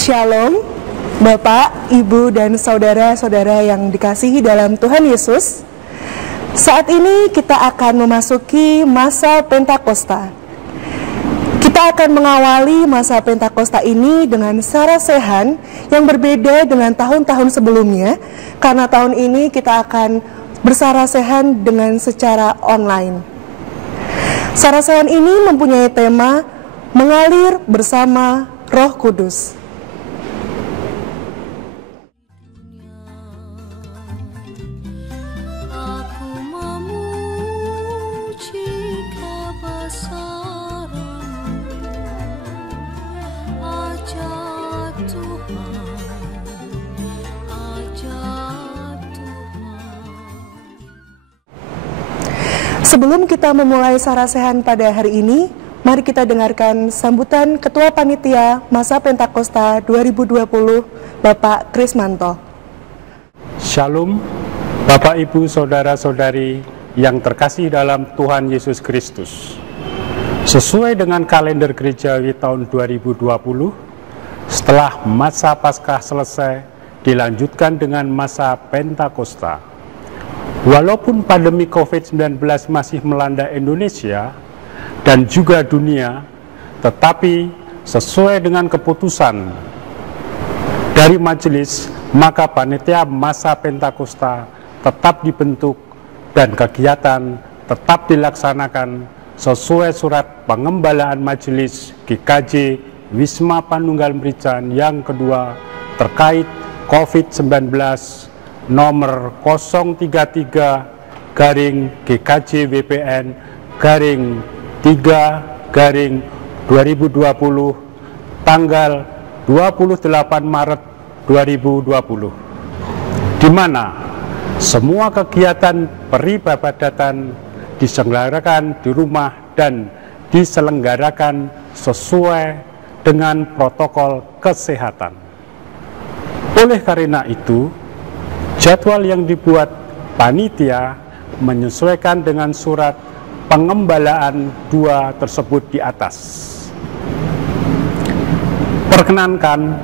Shalom, Bapak, Ibu, dan saudara-saudara yang dikasihi dalam Tuhan Yesus. Saat ini kita akan memasuki masa Pentakosta. Kita akan mengawali masa Pentakosta ini dengan sarasehan yang berbeda dengan tahun-tahun sebelumnya, karena tahun ini kita akan bersarasehan dengan secara online. Sarasehan ini mempunyai tema mengalir bersama Roh Kudus. Sebelum kita memulai sarasehan pada hari ini, mari kita dengarkan sambutan Ketua Panitia Masa Pentakosta 2020, Bapak Krismanto. Shalom, Bapak, Ibu, Saudara-saudari yang terkasih dalam Tuhan Yesus Kristus. Sesuai dengan kalender gerejawi tahun 2020, setelah masa Paskah selesai, dilanjutkan dengan masa Pentakosta. Walaupun pandemi COVID-19 masih melanda Indonesia dan juga dunia, tetapi sesuai dengan keputusan dari majelis, maka panitia masa Pentakosta tetap dibentuk dan kegiatan tetap dilaksanakan sesuai surat pengembalaan majelis GKJ Wisma Panunggal Merican yang kedua terkait COVID-19 nomor 033/WPN/3/2020 tanggal 28 Maret 2020, di mana semua kegiatan peribadatan diselenggarakan di rumah dan diselenggarakan sesuai dengan protokol kesehatan. Oleh karena itu, jadwal yang dibuat panitia menyesuaikan dengan surat pengembalaan 2 tersebut di atas. Perkenankan,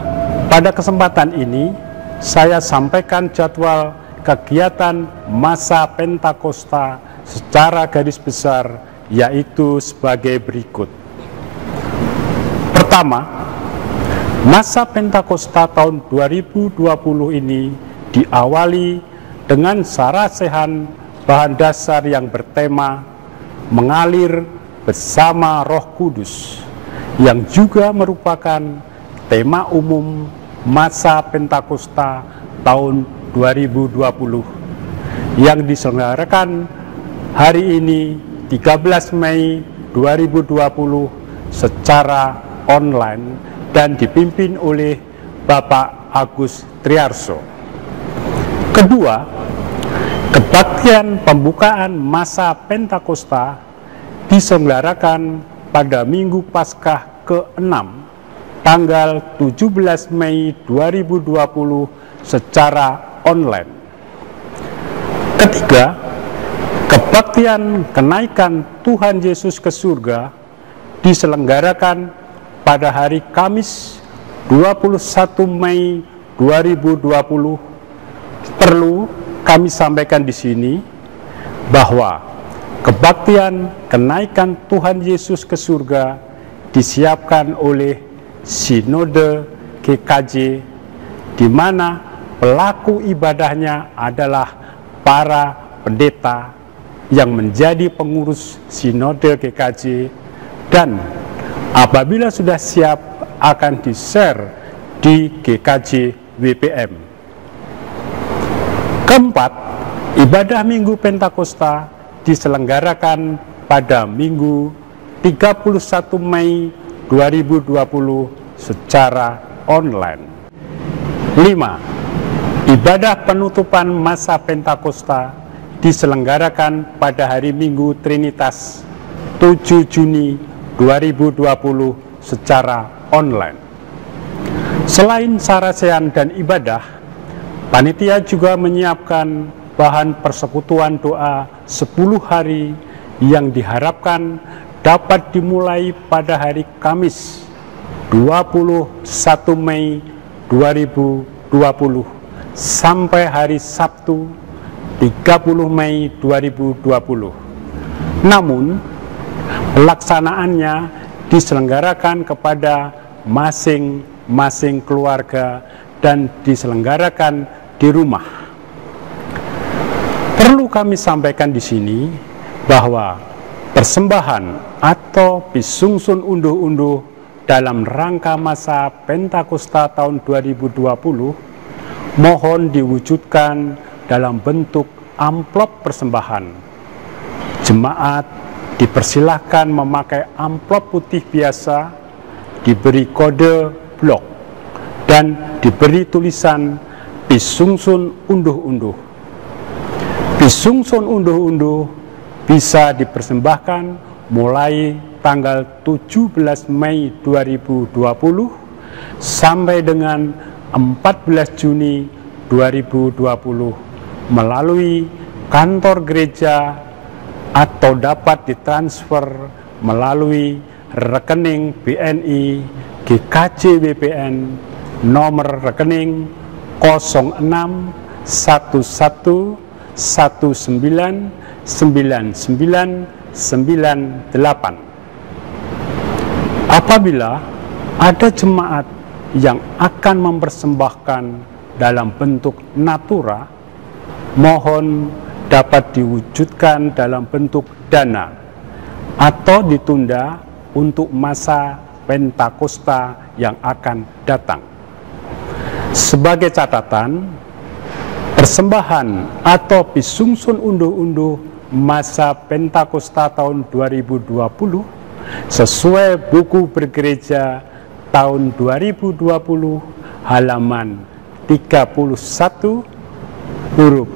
pada kesempatan ini saya sampaikan jadwal kegiatan masa Pentakosta secara garis besar, yaitu sebagai berikut. Pertama, masa Pentakosta tahun 2020 ini diawali dengan sarasehan bahan dasar yang bertema mengalir bersama Roh Kudus, yang juga merupakan tema umum masa Pentakosta tahun 2020 yang diselenggarakan hari ini 13 Mei 2020 secara online dan dipimpin oleh Bapak Agus Triarso. Kedua, kebaktian pembukaan masa Pentakosta diselenggarakan pada Minggu Paskah ke-6 tanggal 17 Mei 2020 secara online. Ketiga, kebaktian kenaikan Tuhan Yesus ke surga diselenggarakan pada hari Kamis 21 Mei 2020. Perlu kami sampaikan di sini bahwa kebaktian kenaikan Tuhan Yesus ke surga disiapkan oleh Sinode GKJ, di mana pelaku ibadahnya adalah para pendeta yang menjadi pengurus Sinode GKJ, dan apabila sudah siap akan di-share di GKJ WPM. Keempat, ibadah Minggu Pentakosta diselenggarakan pada Minggu 31 Mei 2020 secara online. 5. Ibadah penutupan masa Pentakosta diselenggarakan pada hari Minggu Trinitas 7 Juni 2020 secara online. Selain sarasehan dan ibadah, panitia juga menyiapkan bahan persekutuan doa 10 hari yang diharapkan dapat dimulai pada hari Kamis 21 Mei 2020 sampai hari Sabtu 30 Mei 2020. Namun, pelaksanaannya diselenggarakan kepada masing-masing keluarga dan diselenggarakan di rumah. Perlu kami sampaikan di sini bahwa persembahan atau pisungsun unduh-unduh dalam rangka masa Pentakosta tahun 2020 mohon diwujudkan dalam bentuk amplop persembahan. Jemaat dipersilahkan memakai amplop putih biasa, diberi kode blok, dan diberi tulisan pisungsun unduh-unduh. Pisungsun unduh-unduh bisa dipersembahkan mulai tanggal 17 Mei 2020 sampai dengan 14 Juni 2020 melalui kantor gereja atau dapat ditransfer melalui rekening BNI GKJ BPN nomor rekening 0611199998. Apabila ada jemaat yang akan mempersembahkan dalam bentuk natura, mohon dapat diwujudkan dalam bentuk dana atau ditunda untuk masa Pentakosta yang akan datang. Sebagai catatan, persembahan atau pisungsun unduh-unduh masa Pentakosta tahun 2020 sesuai buku bergereja tahun 2020 halaman 31 huruf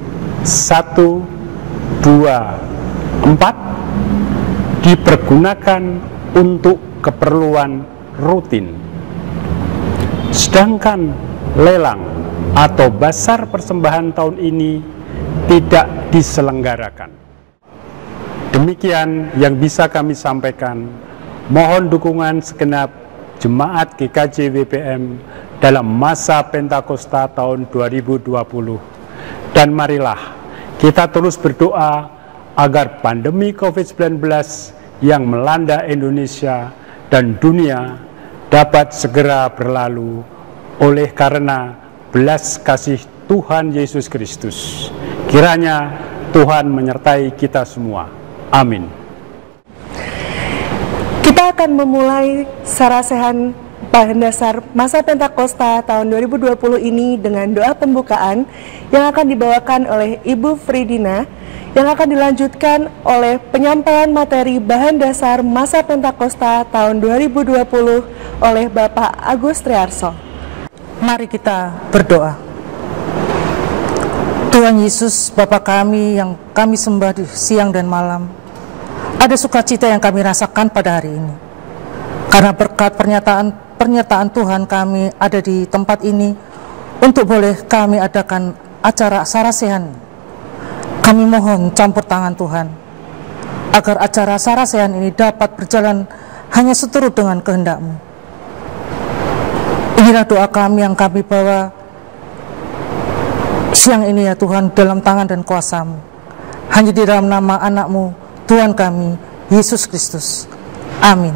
1, 2, 4 dipergunakan untuk keperluan rutin. Sedangkan lelang atau basar persembahan tahun ini tidak diselenggarakan. Demikian yang bisa kami sampaikan. Mohon dukungan segenap jemaat GKJ WPM dalam masa Pentakosta tahun 2020. Dan marilah kita terus berdoa agar pandemi COVID-19 yang melanda Indonesia dan dunia dapat segera berlalu oleh karena belas kasih Tuhan Yesus Kristus. Kiranya Tuhan menyertai kita semua. Amin. Kita akan memulai sarasehan bahan dasar masa Pentakosta tahun 2020 ini dengan doa pembukaan yang akan dibawakan oleh Ibu Fridina, yang akan dilanjutkan oleh penyampaian materi bahan dasar masa Pentakosta tahun 2020 oleh Bapak Agus Triarso. Mari kita berdoa. Tuhan Yesus, Bapa kami yang kami sembah di siang dan malam, ada sukacita yang kami rasakan pada hari ini. Karena berkat pernyataan Tuhan kami ada di tempat ini untuk boleh kami adakan acara sarasehan. Kami mohon campur tangan Tuhan agar acara sarasehan ini dapat berjalan hanya seturut dengan kehendak-Mu. Inilah doa kami yang kami bawa siang ini ya Tuhan, dalam tangan dan kuasa-Mu. Hanya di dalam nama anak-Mu, Tuhan kami, Yesus Kristus. Amin.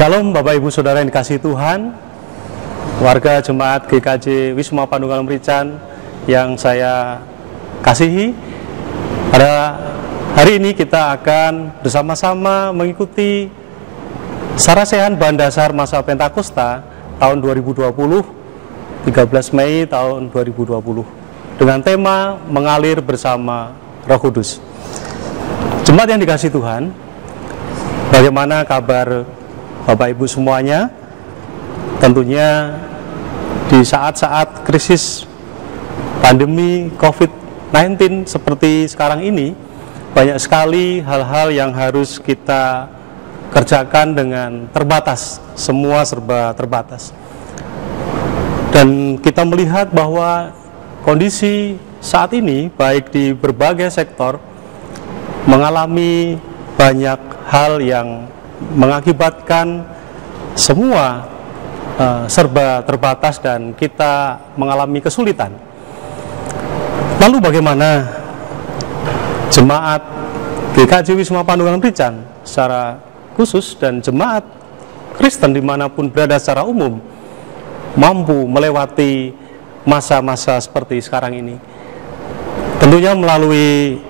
Shalom Bapak Ibu Saudara yang dikasihi Tuhan, warga Jemaat GKJ Wisma Pandunggal Merican yang saya kasihi. Pada hari ini kita akan bersama-sama mengikuti Sarasehan Bahan Dasar Masa Pentakosta tahun 2020, 13 Mei tahun 2020, dengan tema Mengalir Bersama Roh Kudus. Jemaat yang dikasihi Tuhan, bagaimana kabar Bapak Ibu semuanya? Tentunya di saat-saat krisis pandemi COVID-19 seperti sekarang ini, banyak sekali hal-hal yang harus kita kerjakan dengan terbatas, semua serba terbatas. Dan kita melihat bahwa kondisi saat ini, baik di berbagai sektor, mengalami banyak hal yang mengakibatkan semua serba terbatas dan kita mengalami kesulitan. Lalu bagaimana jemaat GKJ Wisma Pandunggal Merican secara khusus dan jemaat Kristen dimanapun berada secara umum mampu melewati masa-masa seperti sekarang ini? Tentunya melalui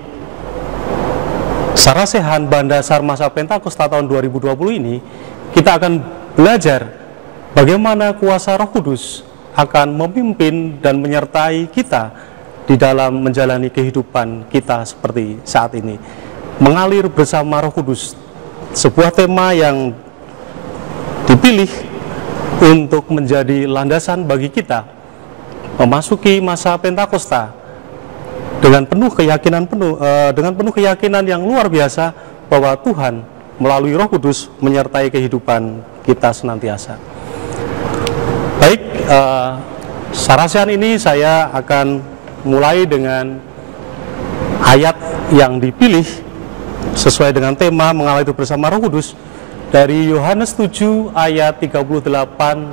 Sarasehan Bahan Dasar Masa Pentakosta tahun 2020 ini, kita akan belajar bagaimana kuasa Roh Kudus akan memimpin dan menyertai kita di dalam menjalani kehidupan kita seperti saat ini. Mengalir bersama Roh Kudus, sebuah tema yang dipilih untuk menjadi landasan bagi kita memasuki masa Pentakosta dengan penuh keyakinan yang luar biasa bahwa Tuhan melalui Roh Kudus menyertai kehidupan kita senantiasa. Baik, Sarasehan ini saya akan mulai dengan ayat yang dipilih sesuai dengan tema Mengalir Bersama Roh Kudus dari Yohanes 7 ayat 38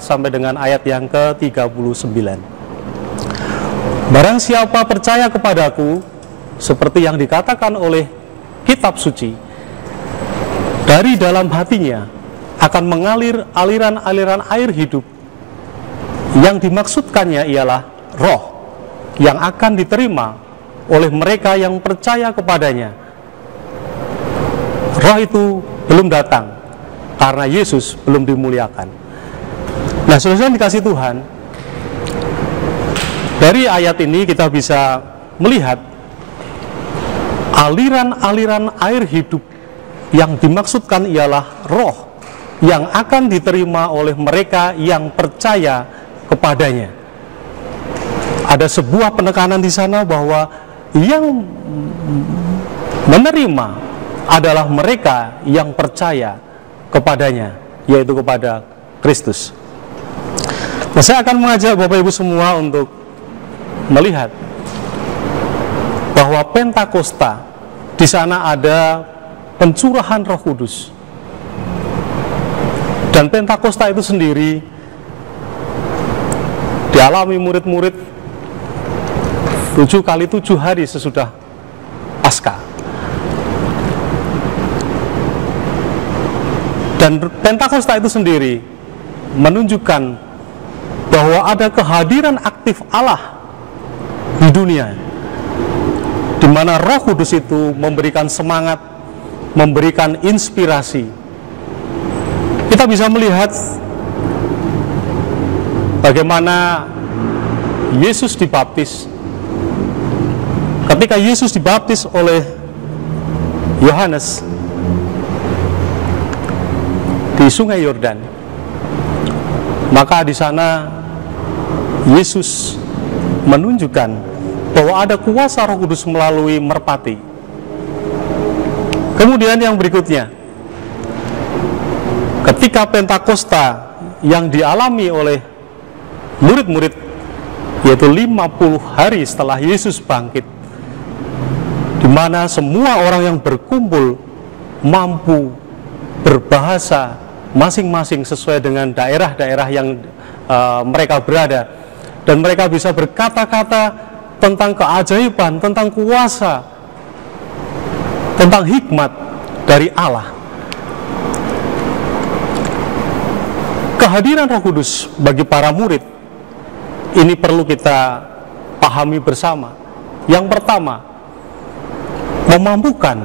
sampai dengan ayat yang ke-39. Barang siapa percaya kepadaku, seperti yang dikatakan oleh kitab suci, dari dalam hatinya akan mengalir aliran-aliran air hidup. Yang dimaksudkannya ialah roh yang akan diterima oleh mereka yang percaya kepadanya. Roh itu belum datang karena Yesus belum dimuliakan. Nah, saudara yang dikasihi Tuhan, dari ayat ini kita bisa melihat aliran-aliran air hidup yang dimaksudkan ialah roh yang akan diterima oleh mereka yang percaya kepadanya. Ada sebuah penekanan di sana bahwa yang menerima adalah mereka yang percaya kepadanya, yaitu kepada Kristus. Nah, saya akan mengajak Bapak Ibu semua untuk melihat bahwa Pentakosta di sana ada pencurahan Roh Kudus, dan Pentakosta itu sendiri dialami murid-murid 7 kali 7 hari sesudah Paskah. Dan Pentakosta itu sendiri menunjukkan bahwa ada kehadiran aktif Allah di dunia, di mana Roh Kudus itu memberikan semangat, memberikan inspirasi. Kita bisa melihat bagaimana Yesus dibaptis. Ketika Yesus dibaptis oleh Yohanes di Sungai Yordan, maka di sana Yesus menunjukkan bahwa ada kuasa Roh Kudus melalui merpati. Kemudian yang berikutnya, ketika Pentakosta yang dialami oleh murid-murid, yaitu 50 hari setelah Yesus bangkit, di mana semua orang yang berkumpul mampu berbahasa masing-masing sesuai dengan daerah-daerah yang mereka berada, dan mereka bisa berkata-kata tentang keajaiban, tentang kuasa, tentang hikmat dari Allah. kehadiran Roh Kudus bagi para murid ini perlu kita pahami bersama. Yang pertama, memampukan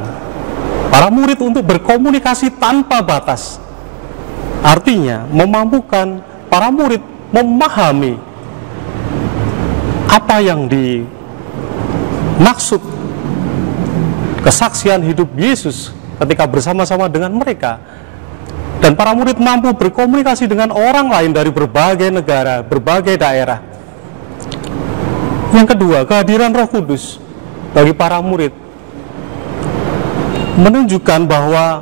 para murid untuk berkomunikasi tanpa batas. Artinya, memampukan para murid memahami apa yang dimaksud kesaksian hidup Yesus ketika bersama-sama dengan mereka. Dan para murid mampu berkomunikasi dengan orang lain dari berbagai negara, berbagai daerah. Yang kedua, kehadiran Roh Kudus bagi para murid menunjukkan bahwa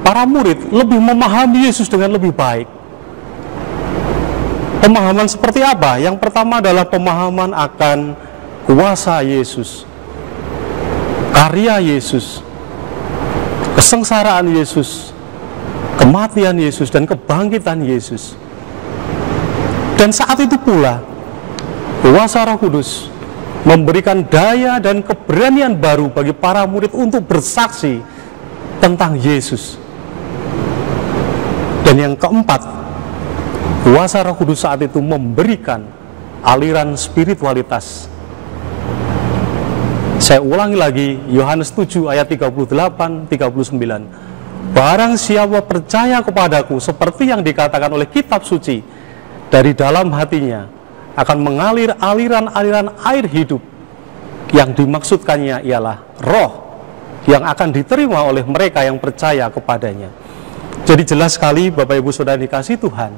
para murid lebih memahami Yesus dengan lebih baik. Pemahaman seperti apa? Yang pertama adalah pemahaman akan kuasa Yesus, karya Yesus, kesengsaraan Yesus, kematian Yesus, dan kebangkitan Yesus. Dan saat itu pula kuasa Roh Kudus memberikan daya dan keberanian baru bagi para murid untuk bersaksi tentang Yesus. Dan yang keempat, kuasa Roh Kudus saat itu memberikan aliran spiritualitas. Saya ulangi lagi, Yohanes 7 ayat 38-39. Barang siapa percaya kepadaku, seperti yang dikatakan oleh kitab suci, dari dalam hatinya akan mengalir aliran-aliran air hidup. Yang dimaksudkannya ialah roh yang akan diterima oleh mereka yang percaya kepadanya. Jadi jelas sekali Bapak Ibu Saudara dikasih Tuhan,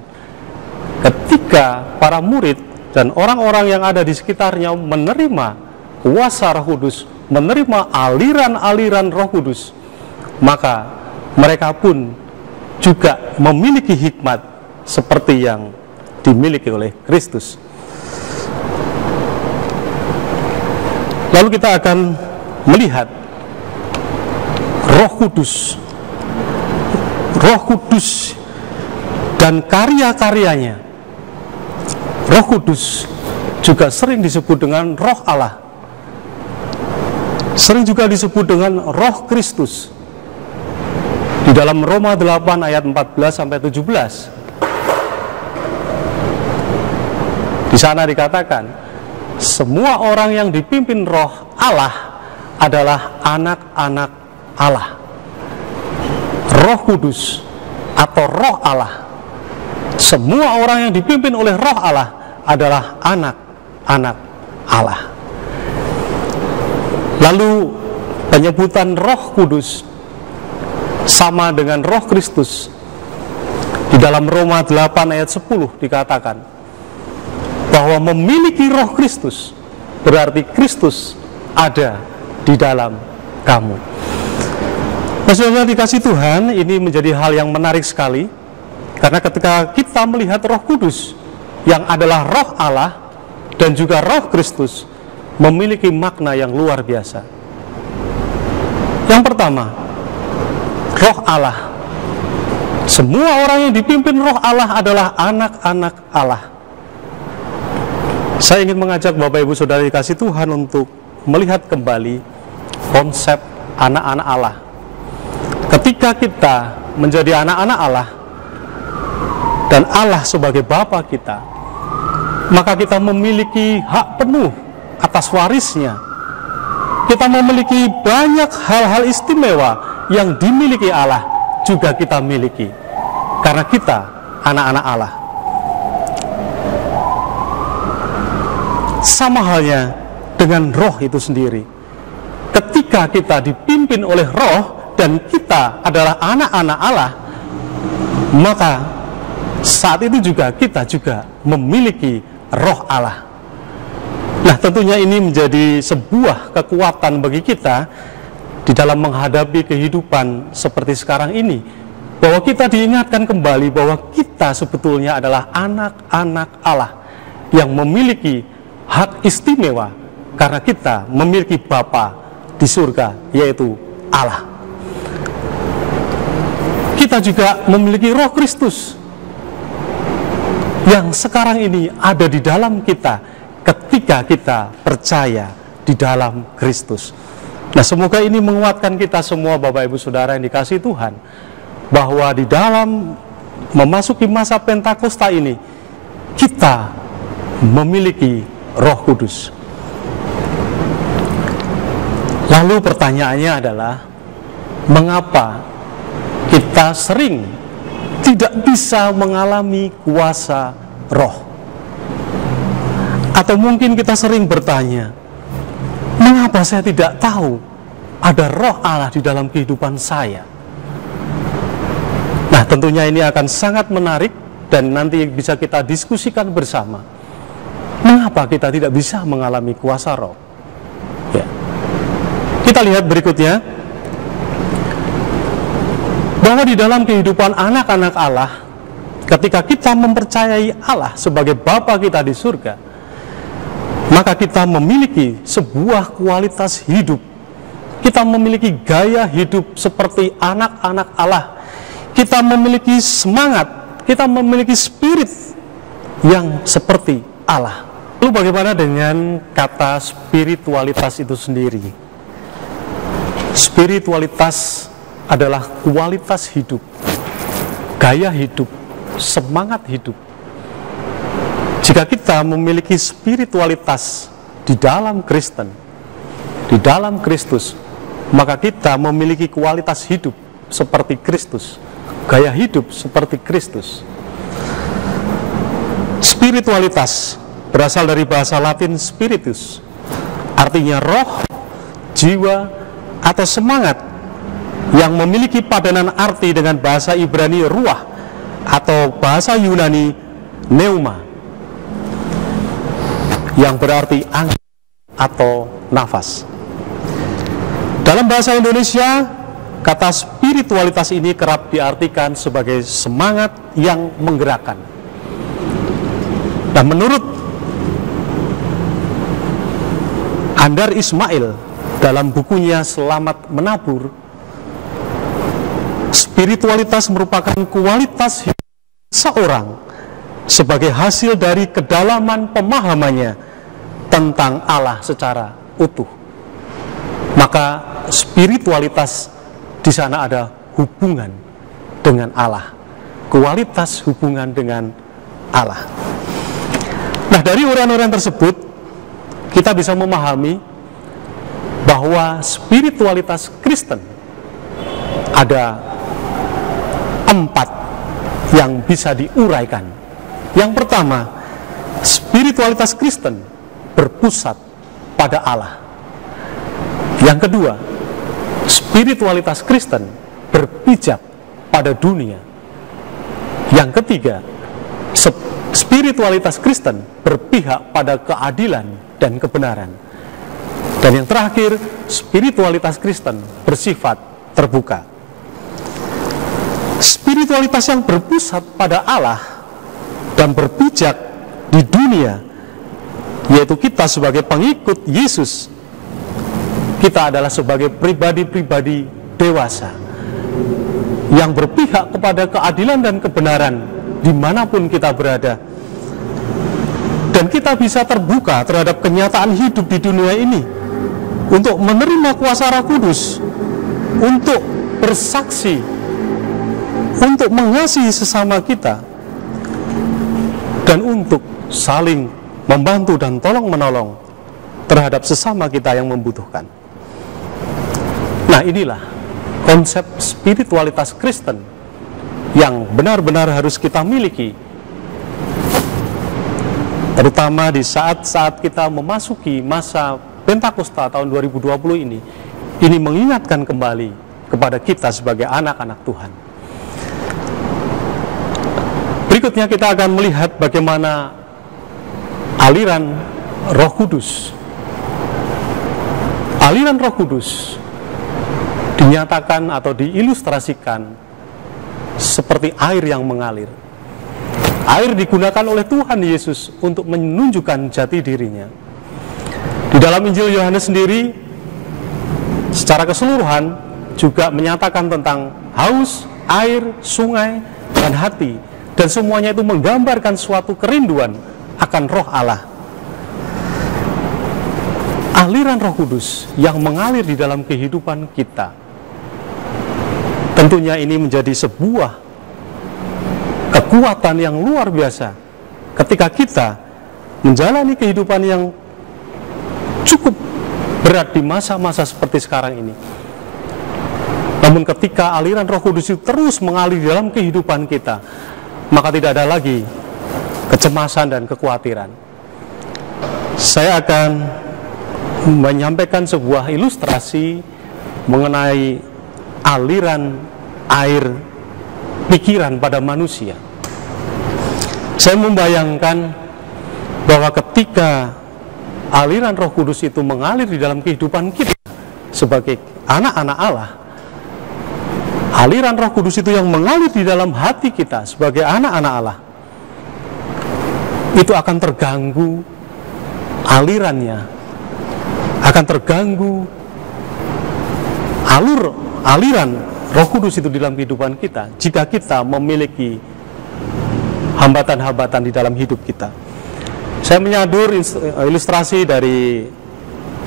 ketika para murid dan orang-orang yang ada di sekitarnya menerima kuasa Roh Kudus, menerima aliran-aliran Roh Kudus, maka mereka pun juga memiliki hikmat seperti yang dimiliki oleh Kristus. Lalu kita akan melihat Roh Kudus dan karya-karyanya. Roh Kudus juga sering disebut dengan Roh Allah, sering juga disebut dengan Roh Kristus. Di dalam Roma 8 ayat 14-17, di sana dikatakan, semua orang yang dipimpin Roh Allah adalah anak-anak Allah. Roh Kudus atau Roh Allah, semua orang yang dipimpin oleh Roh Allah adalah anak-anak Allah. Lalu penyebutan Roh Kudus sama dengan Roh Kristus. Di dalam Roma 8 ayat 10 dikatakan bahwa memiliki Roh Kristus berarti Kristus ada di dalam kamu. Saudara dikasih Tuhan, ini menjadi hal yang menarik sekali, karena ketika kita melihat Roh Kudus yang adalah Roh Allah dan juga Roh Kristus memiliki makna yang luar biasa. Yang pertama, Roh Allah. Semua orang yang dipimpin Roh Allah adalah anak-anak Allah. Saya ingin mengajak Bapak Ibu Saudara dikasih Tuhan untuk melihat kembali konsep anak-anak Allah. Ketika kita menjadi anak-anak Allah dan Allah sebagai Bapa kita, maka kita memiliki hak penuh atas warisnya. Kita memiliki banyak hal-hal istimewa yang dimiliki Allah juga kita miliki, karena kita anak-anak Allah. Sama halnya dengan Roh itu sendiri. Ketika kita dipimpin oleh Roh dan kita adalah anak-anak Allah, maka saat itu juga kita juga memiliki Roh Allah. Nah, tentunya ini menjadi sebuah kekuatan bagi kita di dalam menghadapi kehidupan seperti sekarang ini, bahwa kita diingatkan kembali bahwa kita sebetulnya adalah anak-anak Allah yang memiliki hak istimewa, karena kita memiliki Bapa di surga, yaitu Allah. Kita juga memiliki Roh Kristus yang sekarang ini ada di dalam kita ketika kita percaya di dalam Kristus. Nah, semoga ini menguatkan kita semua Bapak Ibu Saudara yang dikasihi Tuhan, bahwa di dalam memasuki masa Pentakosta ini, kita memiliki Roh Kudus. Lalu pertanyaannya adalah, mengapa kita sering tidak bisa mengalami kuasa Roh? Atau mungkin kita sering bertanya, mengapa saya tidak tahu ada Roh Allah di dalam kehidupan saya? Nah, tentunya ini akan sangat menarik dan nanti bisa kita diskusikan bersama. Mengapa kita tidak bisa mengalami kuasa Roh? Ya. Kita lihat berikutnya, bahwa di dalam kehidupan anak-anak Allah, ketika kita mempercayai Allah sebagai Bapa kita di surga, maka kita memiliki sebuah kualitas hidup. Kita memiliki gaya hidup seperti anak-anak Allah. Kita memiliki semangat, kita memiliki spirit yang seperti Allah. Lalu bagaimana dengan kata spiritualitas itu sendiri? Spiritualitas adalah kualitas hidup, gaya hidup, semangat hidup. Jika kita memiliki spiritualitas di dalam Kristen, di dalam Kristus, maka kita memiliki kualitas hidup seperti Kristus, gaya hidup seperti Kristus. Spiritualitas berasal dari bahasa Latin spiritus, artinya roh, jiwa, atau semangat, yang memiliki padanan arti dengan bahasa Ibrani ruah, atau bahasa Yunani pneuma, yang berarti angin atau nafas. Dalam bahasa Indonesia, kata spiritualitas ini kerap diartikan sebagai semangat yang menggerakkan. Dan menurut Andar Ismail dalam bukunya Selamat Menabur, spiritualitas merupakan kualitas hidup seorang sebagai hasil dari kedalaman pemahamannya tentang Allah secara utuh. Maka spiritualitas di sana ada hubungan dengan Allah, kualitas hubungan dengan Allah. Nah, dari uraian-uraian tersebut kita bisa memahami bahwa spiritualitas Kristen ada 4 yang bisa diuraikan. Yang pertama, spiritualitas Kristen berpusat pada Allah. Yang kedua, spiritualitas Kristen berpijak pada dunia. Yang ketiga, spiritualitas Kristen berpihak pada keadilan dan kebenaran. Dan yang terakhir, spiritualitas Kristen bersifat terbuka. Spiritualitas yang berpusat pada Allah dan berpijak di dunia, yaitu kita sebagai pengikut Yesus, kita adalah sebagai pribadi-pribadi dewasa yang berpihak kepada keadilan dan kebenaran dimanapun kita berada. Dan kita bisa terbuka terhadap kenyataan hidup di dunia ini untuk menerima kuasa Roh Kudus, untuk bersaksi, untuk mengasihi sesama kita, dan untuk saling membantu dan tolong-menolong terhadap sesama kita yang membutuhkan. Nah, inilah konsep spiritualitas Kristen yang benar-benar harus kita miliki, terutama di saat-saat kita memasuki masa Pentakosta tahun 2020 ini. Ini mengingatkan kembali kepada kita sebagai anak-anak Tuhan. Berikutnya kita akan melihat bagaimana aliran Roh Kudus. Aliran Roh Kudus dinyatakan atau diilustrasikan seperti air yang mengalir. Air digunakan oleh Tuhan Yesus untuk menunjukkan jati dirinya. Di dalam Injil Yohanes sendiri, secara keseluruhan juga menyatakan tentang haus, air, sungai, dan hati. Dan semuanya itu menggambarkan suatu kerinduan akan Roh Allah. Aliran Roh Kudus yang mengalir di dalam kehidupan kita, tentunya ini menjadi sebuah kekuatan yang luar biasa ketika kita menjalani kehidupan yang cukup berat di masa-masa seperti sekarang ini. Namun ketika aliran Roh Kudus itu terus mengalir dalam kehidupan kita, maka tidak ada lagi kecemasan dan kekhawatiran. Saya akan menyampaikan sebuah ilustrasi mengenai aliran air pikiran pada manusia. Saya membayangkan bahwa ketika aliran Roh Kudus itu mengalir di dalam kehidupan kita sebagai anak-anak Allah, aliran Roh Kudus itu yang mengalir di dalam hati kita sebagai anak-anak Allah, itu akan terganggu alirannya, akan terganggu aliran Roh Kudus itu di dalam kehidupan kita jika kita memiliki hambatan-hambatan di dalam hidup kita. Saya menyadur ilustrasi dari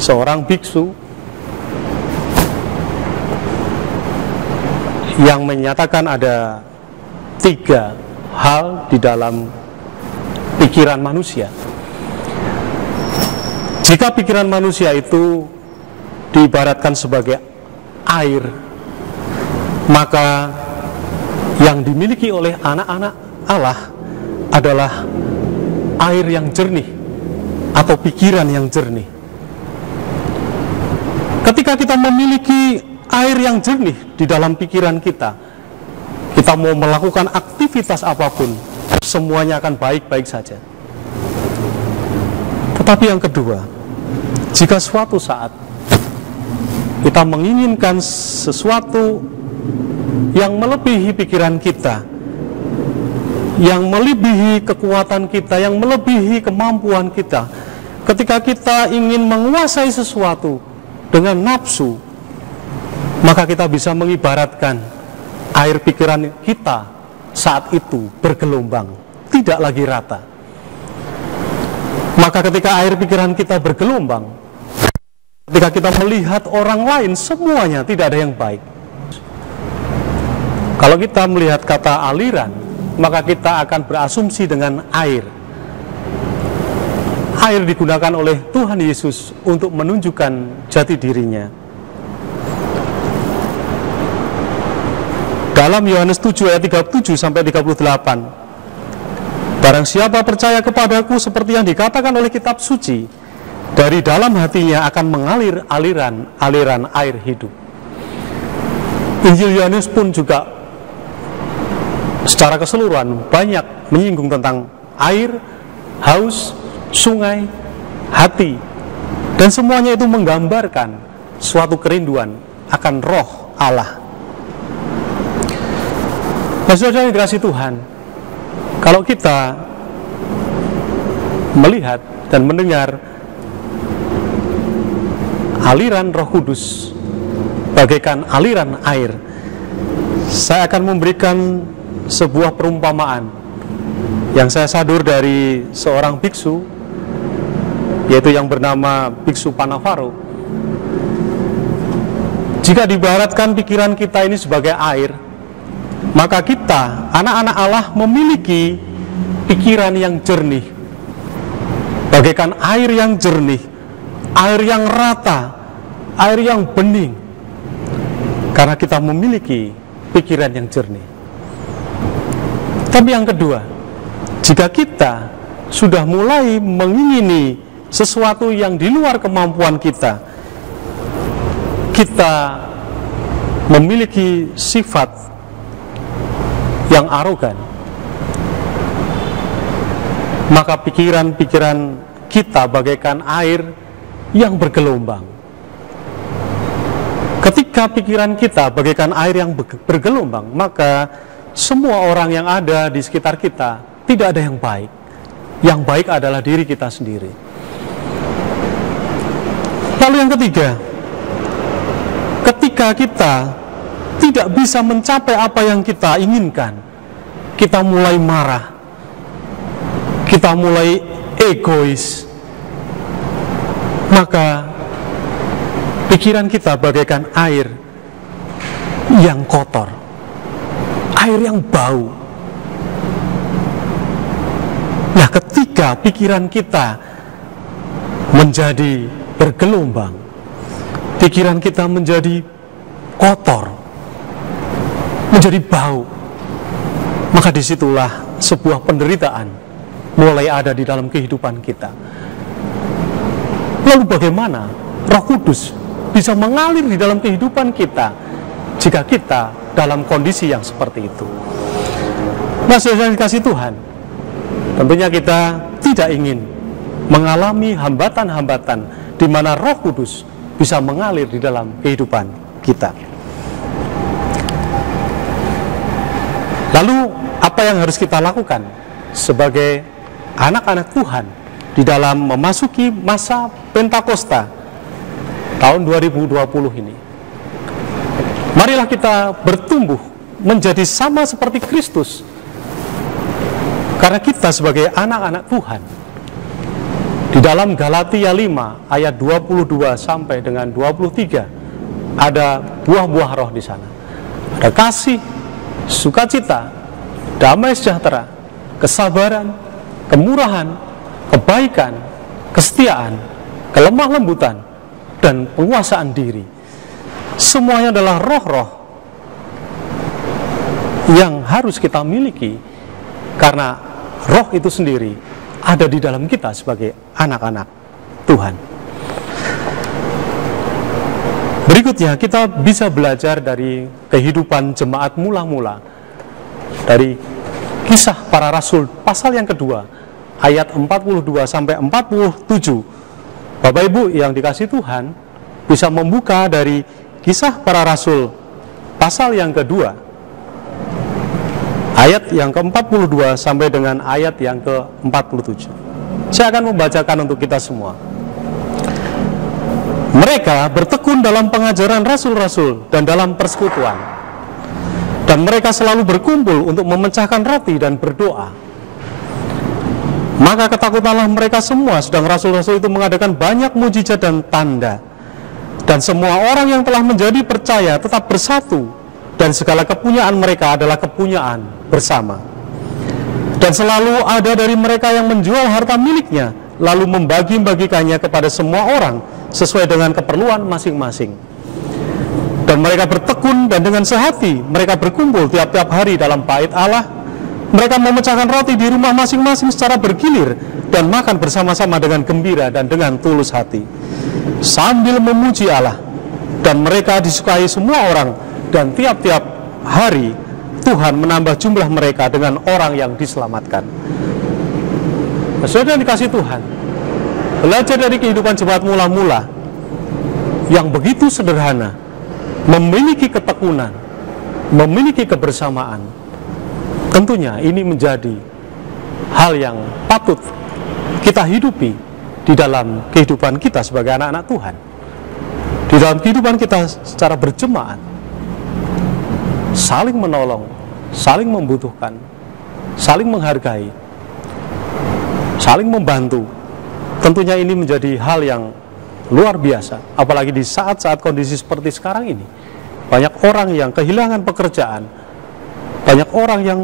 seorang biksu yang menyatakan ada 3 hal di dalam pikiran manusia. Jika pikiran manusia itu diibaratkan sebagai air, maka yang dimiliki oleh anak-anak Allah adalah air yang jernih atau pikiran yang jernih. Ketika kita memiliki air yang jernih di dalam pikiran kita, kita mau melakukan aktivitas apapun, semuanya akan baik-baik saja. Tetapi yang kedua, jika suatu saat kita menginginkan sesuatu yang melebihi pikiran kita, yang melebihi kekuatan kita, yang melebihi kemampuan kita, ketika kita ingin menguasai sesuatu dengan nafsu, maka kita bisa mengibaratkan air pikiran kita saat itu bergelombang, tidak lagi rata. Maka ketika air pikiran kita bergelombang, ketika kita melihat orang lain, semuanya tidak ada yang baik. Kalau kita melihat kata aliran, maka kita akan berasumsi dengan air. Air digunakan oleh Tuhan Yesus untuk menunjukkan jati dirinya. Dalam Yohanes 7 ayat 37 sampai 38, barang siapa percaya kepadaku seperti yang dikatakan oleh kitab suci, dari dalam hatinya akan mengalir aliran air hidup. Injil Yohanes pun juga secara keseluruhan banyak menyinggung tentang air, haus, sungai, hati, dan semuanya itu menggambarkan suatu kerinduan akan roh Allah. Nah, saudara yang dikasihi Tuhan, kalau kita melihat dan mendengar aliran Roh Kudus bagaikan aliran air, saya akan memberikan sebuah perumpamaan yang saya sadur dari seorang biksu, yaitu yang bernama Biksu Panavaro. Jika diibaratkan pikiran kita ini sebagai air, maka kita, anak-anak Allah, memiliki pikiran yang jernih, bagaikan air yang jernih, air yang rata, air yang bening, karena kita memiliki pikiran yang jernih. Tapi yang kedua, jika kita sudah mulai mengingini sesuatu yang di luar kemampuan kita, kita memiliki sifat yang arogan, maka pikiran-pikiran kita bagaikan air yang bergelombang. Ketika pikiran kita bagaikan air yang bergelombang, maka semua orang yang ada di sekitar kita tidak ada yang baik. Yang baik adalah diri kita sendiri. Lalu yang ketiga, ketika kita tidak bisa mencapai apa yang kita inginkan, kita mulai marah, kita mulai egois, maka pikiran kita bagaikan air yang kotor, air yang bau, Nah, ketika pikiran kita menjadi bergelombang, pikiran kita menjadi kotor, menjadi bau, maka disitulah sebuah penderitaan mulai ada di dalam kehidupan kita. Lalu bagaimana Roh Kudus bisa mengalir di dalam kehidupan kita jika kita dalam kondisi yang seperti itu? Nah, saudara yang dikasihi Tuhan, tentunya kita tidak ingin mengalami hambatan-hambatan di mana Roh Kudus bisa mengalir di dalam kehidupan kita. Lalu apa yang harus kita lakukan sebagai anak-anak Tuhan di dalam memasuki masa Pentakosta tahun 2020 ini? Marilah kita bertumbuh menjadi sama seperti Kristus, karena kita sebagai anak-anak Tuhan. Di dalam Galatia 5 ayat 22 sampai dengan 23 ada buah-buah roh di sana. Ada kasih, sukacita, damai sejahtera, kesabaran, kemurahan, kebaikan, kesetiaan, kelemah lembutan, dan penguasaan diri. Semuanya adalah roh-roh yang harus kita miliki, karena roh itu sendiri ada di dalam kita sebagai anak-anak Tuhan. Berikutnya kita bisa belajar dari kehidupan jemaat mula-mula dari Kisah Para Rasul pasal yang kedua ayat 42 sampai 47. Bapak Ibu yang dikasihi Tuhan bisa membuka dari Kisah Para Rasul pasal yang kedua ayat yang ke-42 sampai dengan ayat yang ke-47. Saya akan membacakan untuk kita semua. Mereka bertekun dalam pengajaran rasul-rasul dan dalam persekutuan, dan mereka selalu berkumpul untuk memecahkan roti dan berdoa. Maka ketakutanlah mereka semua, sedang rasul-rasul itu mengadakan banyak mujizat dan tanda. Dan semua orang yang telah menjadi percaya tetap bersatu, dan segala kepunyaan mereka adalah kepunyaan bersama. Dan selalu ada dari mereka yang menjual harta miliknya, lalu membagi-bagikannya kepada semua orang sesuai dengan keperluan masing-masing. Dan mereka bertekun dan dengan sehati mereka berkumpul tiap-tiap hari dalam bait Allah. Mereka memecahkan roti di rumah masing-masing secara bergilir dan makan bersama-sama dengan gembira dan dengan tulus hati, sambil memuji Allah. Dan mereka disukai semua orang, dan tiap-tiap hari Tuhan menambah jumlah mereka dengan orang yang diselamatkan. Saudara yang dikasihi Tuhan, belajar dari kehidupan jemaat mula-mula yang begitu sederhana, memiliki ketekunan, memiliki kebersamaan. Tentunya ini menjadi hal yang patut kita hidupi di dalam kehidupan kita sebagai anak-anak Tuhan, di dalam kehidupan kita secara berjemaat. Saling menolong, saling membutuhkan, saling menghargai, saling membantu. Tentunya ini menjadi hal yang luar biasa, apalagi di saat-saat kondisi seperti sekarang ini. Banyak orang yang kehilangan pekerjaan, banyak orang yang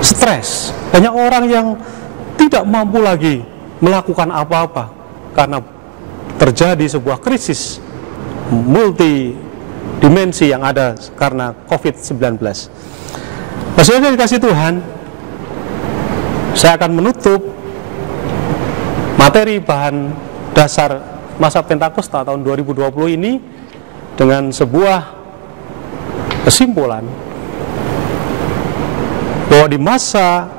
stres, banyak orang yang tidak mampu lagi melakukan apa-apa karena terjadi sebuah krisis multidimensi yang ada karena COVID-19. Maksudnya dikasih Tuhan, saya akan menutup materi bahan dasar masa Pentakosta tahun 2020 ini dengan sebuah kesimpulan bahwa di masa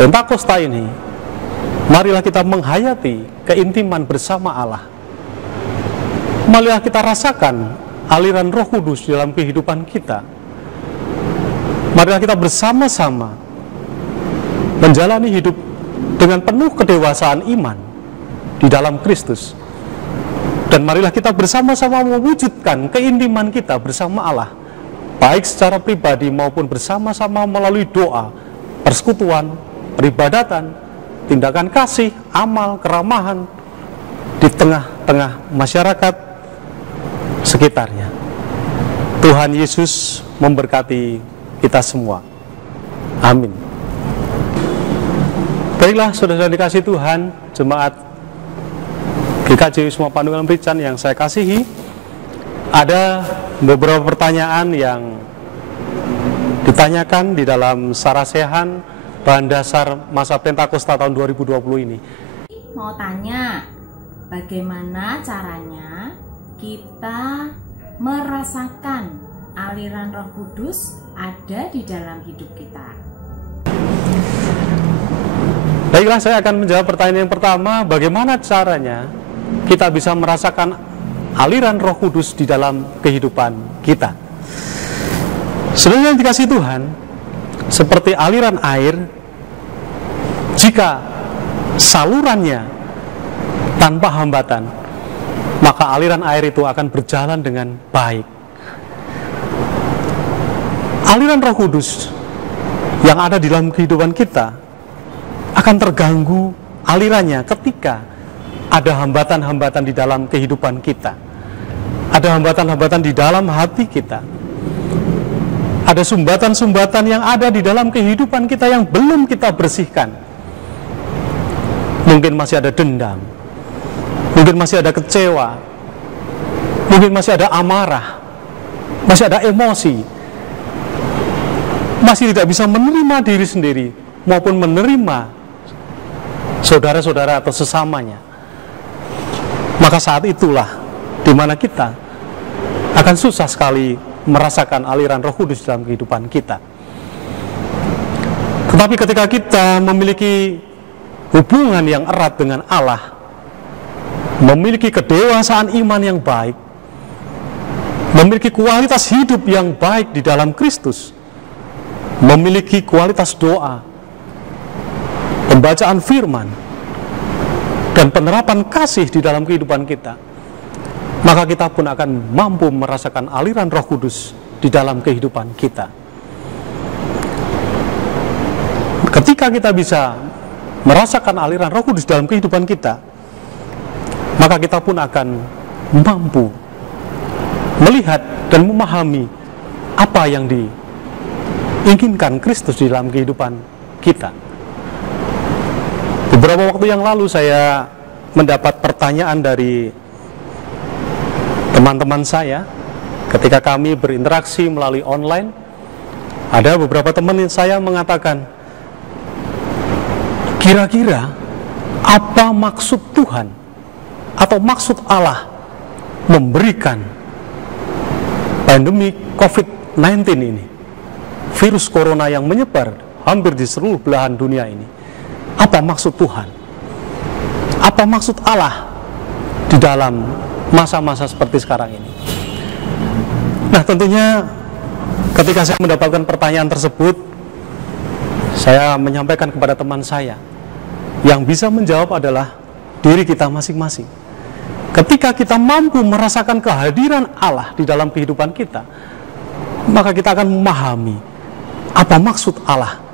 Pentakosta ini, marilah kita menghayati keintiman bersama Allah. Marilah kita rasakan aliran Roh Kudus dalam kehidupan kita. Marilah kita bersama-sama menjalani hidup dengan penuh kedewasaan iman di dalam Kristus. Dan marilah kita bersama-sama mewujudkan keintiman kita bersama Allah, baik secara pribadi maupun bersama-sama melalui doa, persekutuan, peribadatan, tindakan kasih, amal, keramahan di tengah-tengah masyarakat sekitarnya. Tuhan Yesus memberkati kita semua. Amin. Baiklah, saudara dikasih Tuhan, jemaat GKJ Wisma Panunggal Merican yang saya kasihi, ada beberapa pertanyaan yang ditanyakan di dalam sarasehan bahan dasar masa Pentakosta tahun 2020 ini. Mau tanya, bagaimana caranya kita merasakan aliran Roh Kudus ada di dalam hidup kita? Baiklah, saya akan menjawab pertanyaan yang pertama, bagaimana caranya kita bisa merasakan aliran Roh Kudus di dalam kehidupan kita. Sebenarnya dikasih Tuhan, seperti aliran air, jika salurannya tanpa hambatan, maka aliran air itu akan berjalan dengan baik. Aliran Roh Kudus yang ada di dalam kehidupan kita akan terganggu alirannya ketika ada hambatan-hambatan di dalam kehidupan kita, ada hambatan-hambatan di dalam hati kita, ada sumbatan-sumbatan yang ada di dalam kehidupan kita yang belum kita bersihkan. Mungkin masih ada dendam, mungkin masih ada kecewa, mungkin masih ada amarah, masih ada emosi, masih tidak bisa menerima diri sendiri maupun menerima saudara-saudara atau sesamanya. Maka saat itulah di mana kita akan susah sekali merasakan aliran Roh Kudus dalam kehidupan kita. Tetapi ketika kita memiliki hubungan yang erat dengan Allah, memiliki kedewasaan iman yang baik, memiliki kualitas hidup yang baik di dalam Kristus, memiliki kualitas doa, pembacaan firman, dan penerapan kasih di dalam kehidupan kita, maka kita pun akan mampu merasakan aliran Roh Kudus di dalam kehidupan kita. Ketika kita bisa merasakan aliran Roh Kudus dalam kehidupan kita, maka kita pun akan mampu melihat dan memahami apa yang diinginkan Kristus di dalam kehidupan kita. Beberapa waktu yang lalu saya mendapat pertanyaan dari teman-teman saya ketika kami berinteraksi melalui online. Ada beberapa teman saya mengatakan, kira-kira apa maksud Tuhan atau maksud Allah memberikan pandemi COVID-19 ini, virus corona yang menyebar hampir di seluruh belahan dunia ini? Apa maksud Tuhan? Apa maksud Allah di dalam masa-masa seperti sekarang ini? Nah, tentunya ketika saya mendapatkan pertanyaan tersebut, saya menyampaikan kepada teman saya, yang bisa menjawab adalah diri kita masing-masing. Ketika kita mampu merasakan kehadiran Allah di dalam kehidupan kita, maka kita akan memahami apa maksud Allah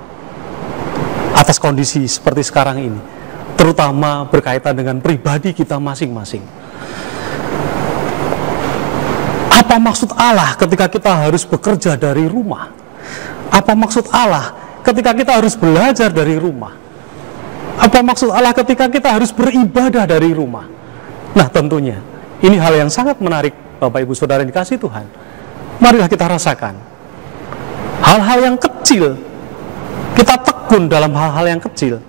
atas kondisi seperti sekarang ini, terutama berkaitan dengan pribadi kita masing-masing. Apa maksud Allah ketika kita harus bekerja dari rumah? Apa maksud Allah ketika kita harus belajar dari rumah? Apa maksud Allah ketika kita harus beribadah dari rumah? Nah, tentunya ini hal yang sangat menarik, Bapak Ibu Saudara yang dikasihi Tuhan. Marilah kita rasakan hal-hal yang kecil. Kita tekun dalam hal-hal yang kecil,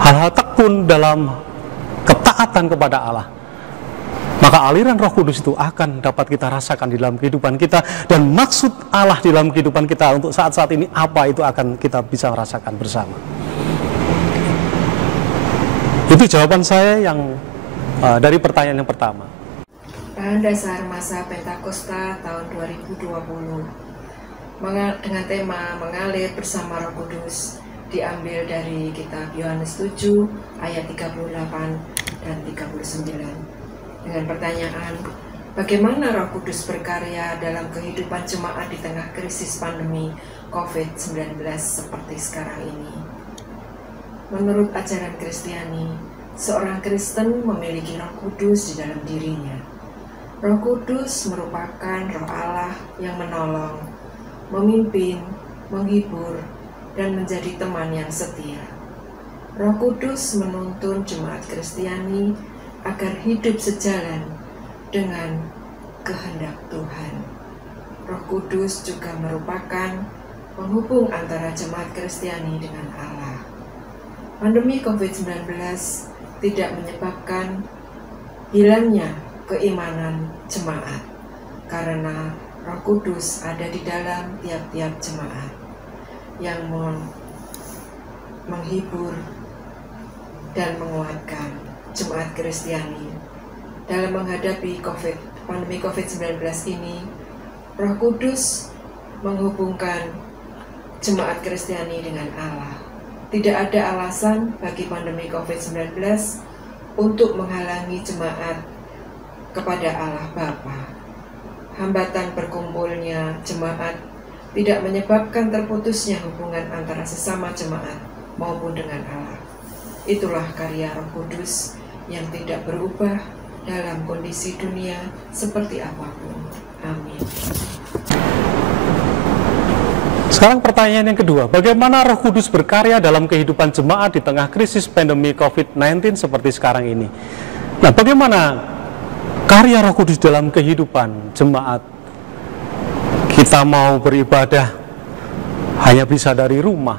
hal-hal tekun dalam ketaatan kepada Allah, maka aliran Roh Kudus itu akan dapat kita rasakan di dalam kehidupan kita. Dan maksud Allah di dalam kehidupan kita untuk saat-saat ini apa, itu akan kita bisa rasakan bersama. Itu jawaban saya yang dari pertanyaan yang pertama. Bahan dasar masa Pentakosta tahun 2020 dengan tema mengalir bersama Roh Kudus, diambil dari kitab Yohanes 7 ayat 38 dan 39, dengan pertanyaan, bagaimana Roh Kudus berkarya dalam kehidupan jemaat di tengah krisis pandemi COVID-19 seperti sekarang ini? Menurut ajaran Kristiani, seorang Kristen memiliki Roh Kudus di dalam dirinya. Roh Kudus merupakan Roh Allah yang menolong, memimpin, menghibur, dan menjadi teman yang setia. Roh Kudus menuntun jemaat Kristiani agar hidup sejalan dengan kehendak Tuhan. Roh Kudus juga merupakan penghubung antara jemaat Kristiani dengan Allah. Pandemi COVID-19 tidak menyebabkan hilangnya keimanan jemaat, karena Roh Kudus ada di dalam tiap-tiap jemaat yang menghibur dan menguatkan jemaat Kristiani dalam menghadapi pandemi COVID-19 ini. Roh Kudus menghubungkan jemaat Kristiani dengan Allah. Tidak ada alasan bagi pandemi COVID-19 untuk menghalangi jemaat kepada Allah Bapa. Hambatan berkumpulnya jemaat tidak menyebabkan terputusnya hubungan antara sesama jemaat maupun dengan Allah. Itulah karya Roh Kudus yang tidak berubah dalam kondisi dunia seperti apapun. Amin. Sekarang pertanyaan yang kedua, bagaimana Roh Kudus berkarya dalam kehidupan jemaat di tengah krisis pandemi COVID-19 seperti sekarang ini? Nah, bagaimana karya Roh Kudus dalam kehidupan jemaat? Kita mau beribadah hanya bisa dari rumah.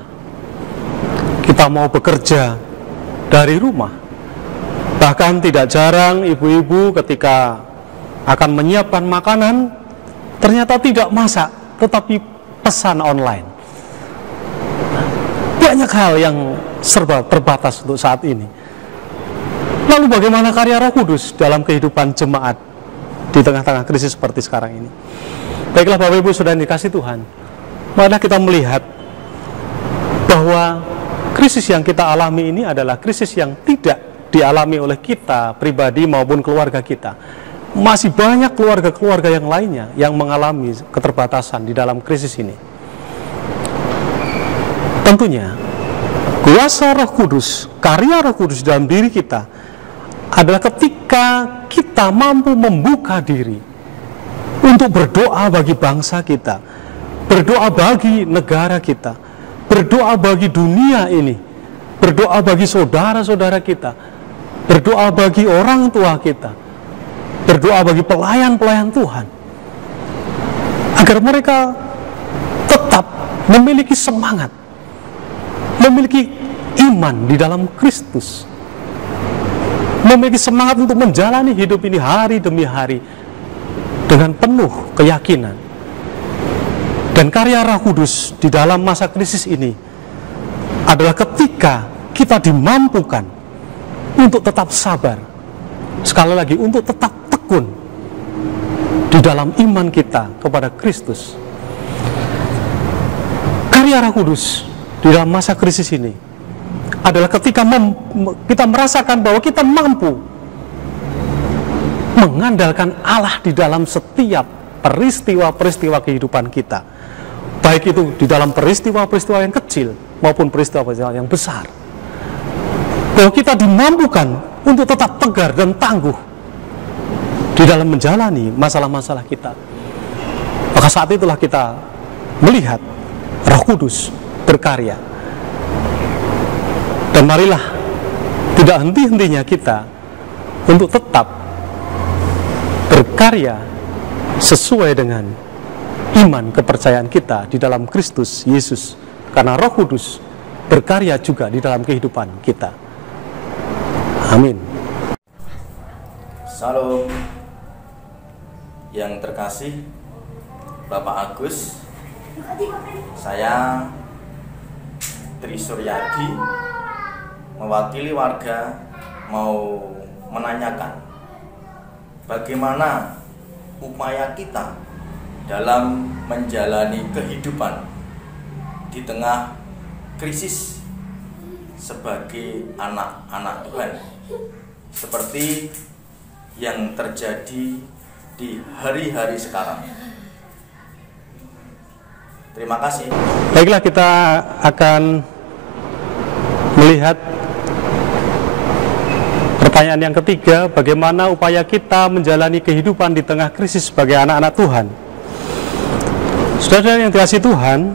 Kita mau bekerja dari rumah. Bahkan tidak jarang ibu-ibu ketika akan menyiapkan makanan ternyata tidak masak, tetapi pesan online. Banyak hal yang serba terbatas untuk saat ini. Lalu bagaimana karya Roh Kudus dalam kehidupan jemaat di tengah-tengah krisis seperti sekarang ini? Baiklah Bapak Ibu sudah dikasih Tuhan, mari kita melihat bahwa krisis yang kita alami ini adalah krisis yang tidak dialami oleh kita pribadi maupun keluarga kita. Masih banyak keluarga-keluarga yang lainnya yang mengalami keterbatasan di dalam krisis ini. Tentunya, kuasa Roh Kudus, karya Roh Kudus dalam diri kita adalah ketika kita mampu membuka diri untuk berdoa bagi bangsa kita, berdoa bagi negara kita, berdoa bagi dunia ini, berdoa bagi saudara-saudara kita, berdoa bagi orang tua kita, berdoa bagi pelayan-pelayan Tuhan, agar mereka tetap memiliki semangat, memiliki iman di dalam Kristus, memiliki semangat untuk menjalani hidup ini hari demi hari dengan penuh keyakinan. Dan karya Roh Kudus di dalam masa krisis ini adalah ketika kita dimampukan untuk tetap sabar, sekali lagi untuk tetap tekun di dalam iman kita kepada Kristus. Karya Roh Kudus di dalam masa krisis ini adalah ketika kita merasakan bahwa kita mampu mengandalkan Allah di dalam setiap peristiwa-peristiwa kehidupan kita, baik itu di dalam peristiwa-peristiwa yang kecil maupun peristiwa-peristiwa yang besar, bahwa kita dimampukan untuk tetap tegar dan tangguh di dalam menjalani masalah-masalah kita. Maka saat itulah kita melihat Roh Kudus berkarya. Dan marilah tidak henti-hentinya kita untuk tetap berkarya sesuai dengan iman kepercayaan kita di dalam Kristus Yesus, karena Roh Kudus berkarya juga di dalam kehidupan kita. Amin. Salam yang terkasih Bapak Agus, saya Tri Suryadi mewakili warga mau menanyakan bagaimana upaya kita dalam menjalani kehidupan di tengah krisis sebagai anak-anak Tuhan, seperti yang terjadi di hari-hari sekarang. Terima kasih. Baiklah, kita akan melihat pertanyaan yang ketiga, bagaimana upaya kita menjalani kehidupan di tengah krisis sebagai anak-anak Tuhan. Saudara yang dikasihi Tuhan,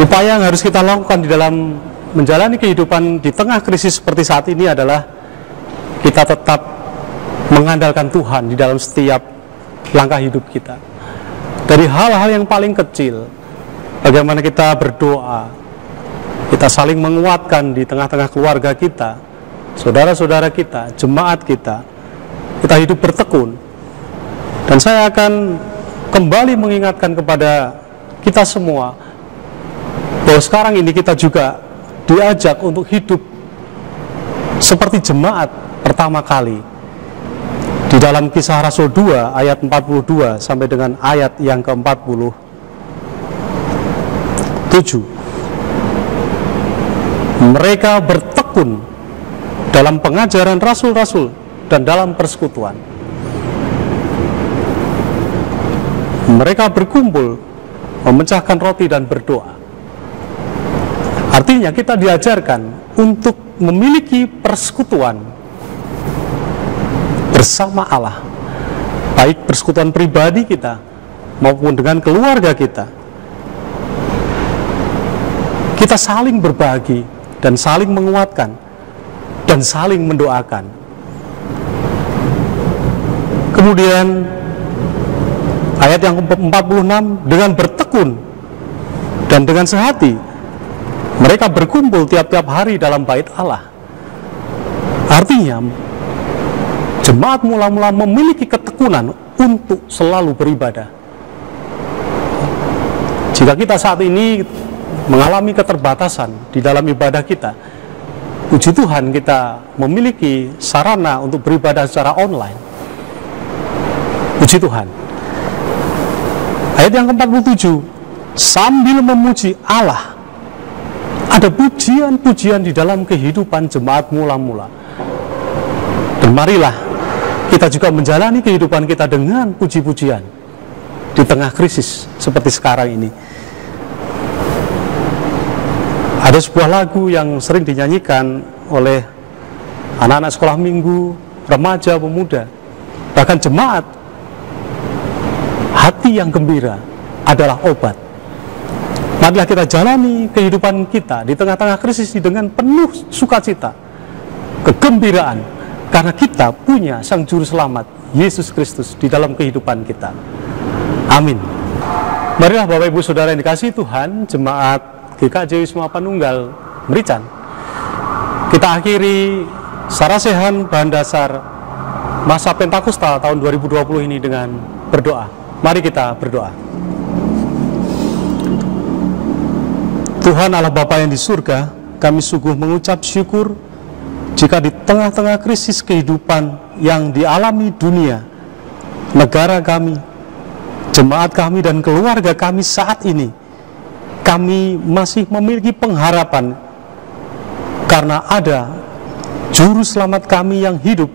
Upaya yang harus kita lakukan di dalam menjalani kehidupan di tengah krisis seperti saat ini adalah kita tetap mengandalkan Tuhan di dalam setiap langkah hidup kita. Dari hal-hal yang paling kecil, bagaimana kita berdoa, kita saling menguatkan di tengah-tengah keluarga kita, saudara-saudara kita, jemaat kita hidup bertekun. Dan saya akan kembali mengingatkan kepada kita semua bahwa sekarang ini kita juga diajak untuk hidup seperti jemaat pertama kali. Di dalam Kisah Rasul 2 ayat 42 sampai dengan ayat yang ke-47. Mereka bertekun dalam pengajaran rasul-rasul dan dalam persekutuan. Mereka berkumpul, memecahkan roti dan berdoa. Artinya kita diajarkan untuk memiliki persekutuan bersama Allah, baik persekutuan pribadi kita maupun dengan keluarga kita. Kita saling berbagi dan saling menguatkan dan saling mendoakan. Kemudian ayat yang ke-46, dengan bertekun dan dengan sehati mereka berkumpul tiap-tiap hari dalam bait Allah. Artinya jemaat mula-mula memiliki ketekunan untuk selalu beribadah. Jika kita saat ini mengalami keterbatasan di dalam ibadah kita, puji Tuhan kita memiliki sarana untuk beribadah secara online. Puji Tuhan. Ayat yang ke-47, sambil memuji Allah. Ada pujian-pujian di dalam kehidupan jemaat mula-mula. Dan marilah kita juga menjalani kehidupan kita dengan puji-pujian di tengah krisis seperti sekarang ini. Ada sebuah lagu yang sering dinyanyikan oleh anak-anak sekolah minggu, remaja, pemuda, bahkan jemaat. Hati yang gembira adalah obat. Marilah kita jalani kehidupan kita di tengah-tengah krisis dengan penuh sukacita, kegembiraan, karena kita punya Sang Juru Selamat, Yesus Kristus, di dalam kehidupan kita. Amin. Marilah Bapak Ibu Saudara yang dikasihi Tuhan, jemaat GKJ Wisma Panunggal Merican, kita akhiri sarasehan bahan dasar masa Pentakosta tahun 2020 ini dengan berdoa. Mari kita berdoa. Tuhan Allah Bapa yang di surga, kami sungguh mengucap syukur jika di tengah-tengah krisis kehidupan yang dialami dunia, negara kami, jemaat kami dan keluarga kami saat ini, kami masih memiliki pengharapan karena ada Juru Selamat kami yang hidup,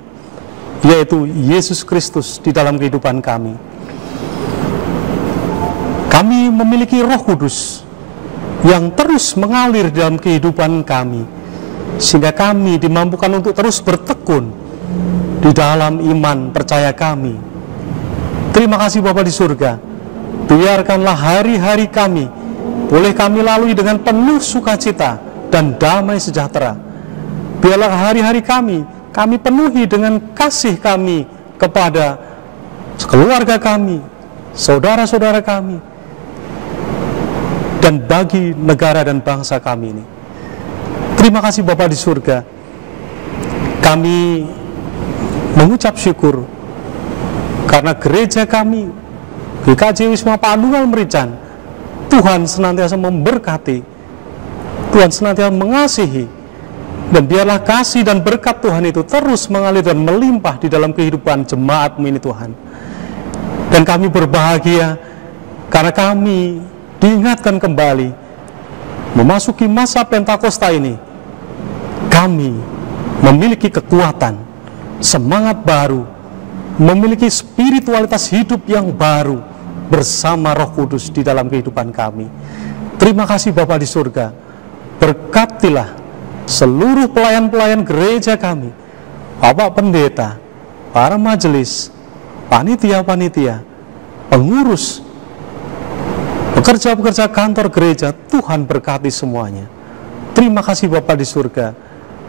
yaitu Yesus Kristus di dalam kehidupan kami. Kami memiliki Roh Kudus yang terus mengalir dalam kehidupan kami, sehingga kami dimampukan untuk terus bertekun di dalam iman percaya kami. Terima kasih Bapa di surga. Biarkanlah hari-hari kami boleh kami lalui dengan penuh sukacita dan damai sejahtera. Biarlah hari-hari kami penuhi dengan kasih kami kepada keluarga kami, saudara-saudara kami, dan bagi negara dan bangsa kami ini. Terima kasih Bapa di surga. Kami mengucap syukur karena gereja kami, GKJ Wisma Panunggal Merican, Tuhan senantiasa memberkati, Tuhan senantiasa mengasihi, dan biarlah kasih dan berkat Tuhan itu terus mengalir dan melimpah di dalam kehidupan jemaat-Mu ini Tuhan. Dan kami berbahagia karena kami diingatkan kembali memasuki masa Pentakosta ini. Kami memiliki kekuatan, semangat baru, memiliki spiritualitas hidup yang baru bersama Roh Kudus di dalam kehidupan kami. Terima kasih Bapa di surga. Berkatilah seluruh pelayan-pelayan gereja kami, Bapak Pendeta, para majelis, panitia-panitia, pengurus, pekerja-pekerja kantor gereja, Tuhan berkati semuanya. Terima kasih Bapa di surga.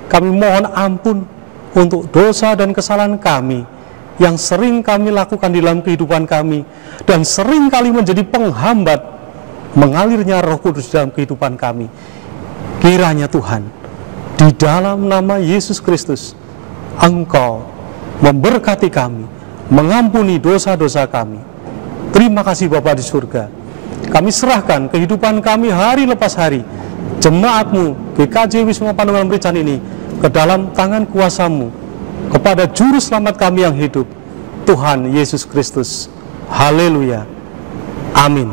Kami mohon ampun untuk dosa dan kesalahan kami yang sering kami lakukan di dalam kehidupan kami dan sering kali menjadi penghambat mengalirnya Roh Kudus dalam kehidupan kami. Kiranya Tuhan, di dalam nama Yesus Kristus, Engkau memberkati kami, mengampuni dosa-dosa kami. Terima kasih Bapa di surga. Kami serahkan kehidupan kami hari lepas hari, jemaat-Mu, GKJ Wisma Pandangan Merican ini, ke dalam tangan kuasa-Mu, kepada Juru Selamat kami yang hidup, Tuhan Yesus Kristus. Haleluya. Amin.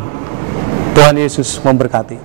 Tuhan Yesus memberkati.